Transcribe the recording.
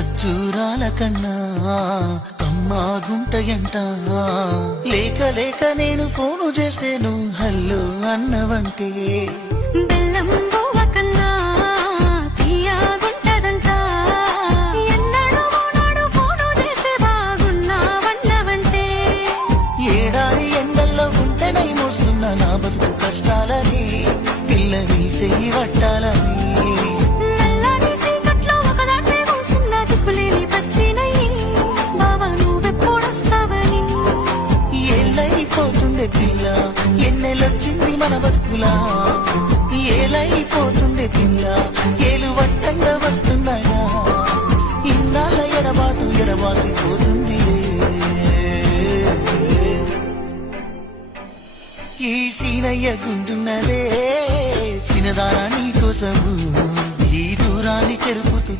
ఖర్జూరాల కన్నా కమ్మాగుంటయంట. లేక లేక నేను ఫోను చేస్తేను హల్లో అన్నవంటే బెల్లం బువ్వ కన్నా తీయగుంటదంట. ఎన్నడూ నాడు ఫోను చేసే బాగున్నావన్నవంటే ఏడాది ఎండల్లో ఉంటేనై మోస్తున్న నా బతుకు కష్టాలని పిల్లని చెయ్యి పట్టాలని. నల్లని సీకట్లో ఒకదాన్నే కూసున్న దిక్కులేని పచ్చినయ్యి బావా నువ్వెప్పుడొస్తావని. ఏళ్ళైపోతుండే పిల్ల ఎన్నెలొచ్చింది మన బతుకులా. ఏలైపోతుండే పిల్ల ఏలు వట్టంగా వస్తున్నాయా. ఇన్నాళ్ళ ఎడబాటు ఎడవాసిపోతుంది. ఈ సీనయ్య గుంటున్నదే సినదారా నీ కోసము ఈ దూరాన్ని చెరుపుతూ